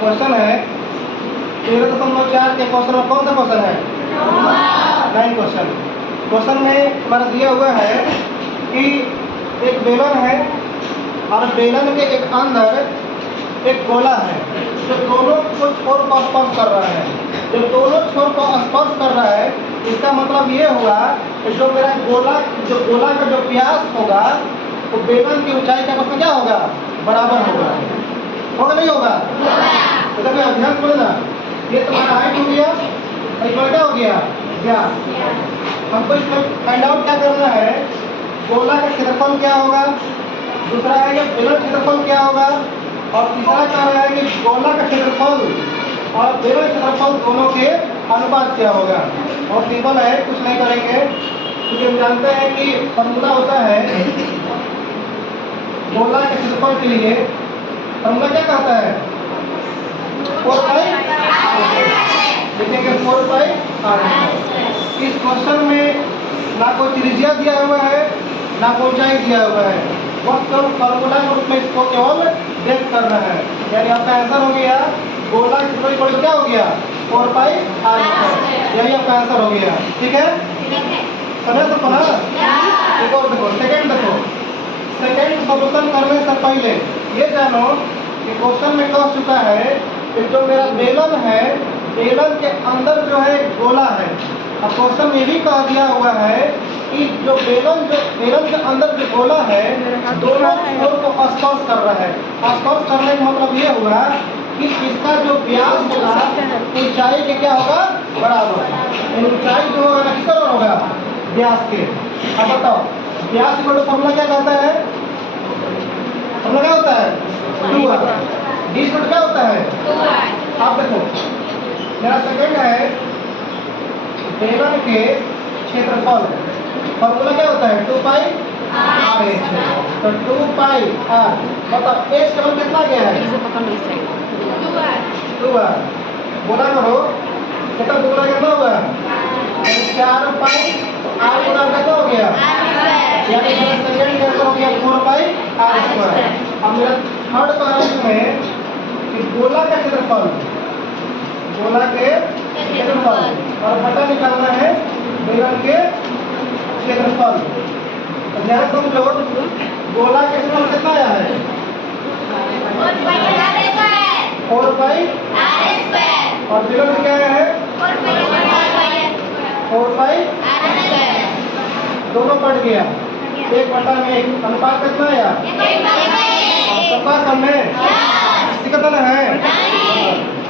Question है 13.4 के question में कौन सा क्वेश्चन है? 9 क्वेश्चन में हमारा दिया हुआ है कि एक बेलन है और बेलन के एक अंदर एक गोला है जो दोनों को छोर को स्पर्श कर रहा है। जब दोनों छोर को स्पर्श कर रहा है इसका मतलब ये हुआ कि जो मेरा गोला का जो व्यास होगा तो बेलन की ऊंचाई का मतलब क्या होगा? बराबर होगा नहीं होगा? तो जब अध्ययन करो ना, ये तुम्हारा हाइट हो गया, क्या हो गया? व्यास। हमको इसमें फाइंड आउट क्या करना है? गोला का क्षेत्रफल क्या होगा, दूसरा है कि बेलन क्षेत्रफल क्या होगा, और तीसरा क्या है कि गोला का क्षेत्रफल और बेलन क्षेत्रफल दोनों के अनुपात क्या होगा। और सिंपल है, कुछ नहीं करेंगे क्योंकि हम जानते हैं कि फॉर्मूला होता है गोला के क्षेत्रफल के लिए। फॉर्मूला क्या कहता है? 4 पाई लिखेंगे 4 पाई r। इस क्वेश्चन में ना कोई त्रिज्या दिया हुआ है ना कोई ऊंचाई दिया हुआ है, बस केवल फॉर्मूला के रूप में इसको केवल व्यक्त करना है। यानी आपका आंसर हो गया गोला की क्षेत्रफल क्या हो गया? 4 पाई r। यही आपका आंसर हो गया। ठीक है, समझ सकते ना? एक और देखो, सेकंड सॉल्यूशन करने से पहले ये जानो कि क्वेश्चन में कह चुका है कि जो मेरा बेलन है, बेलन के अंदर जो है गोला है। अब क्वेश्चन में भी कह दिया हुआ है कि जो बेलन के अंदर जो गोला है दोनों छोर को स्पर्श कर रहा है। स्पर्श करने का मतलब ये हुआ कि इसका जो व्यास होगा ऊंचाई के क्या होगा? बराबर। ऊंचाई जो होगा ना किसका होगा? व्यास के। अब बताओ व्यास का फॉर्मूला क्या कहता है? फॉर्मूला क्या होता है? 2r। डी स्क्वायर क्या होता है? 2r। आप देखो मेरा सेकंड है बेलन के क्षेत्रफल, फॉर्मूला क्या होता है? 2 पाई r। तो 2 पाई r मतलब h का मान कितना गया है? 2r। बोला करो कितना बोला कितना हुआ? 4 पाई r गुना कितना हो गया? यानी मेरा सेकंड आंसर हो गया 4 पाई r स्क्वायर। अब मेरा थर्ड क्वेश्चन में कि गोला के क्षेत्रफल और पता निकालना है बेलन के क्षेत्रफल। ध्यान समझो, गोला के क्षेत्रफल कितना आया है? 4 पाई और बेलन क्या आया है? 4 पाई। दोनों पढ़ गया, 1/1 अनुपात कितना आया? और सबका समय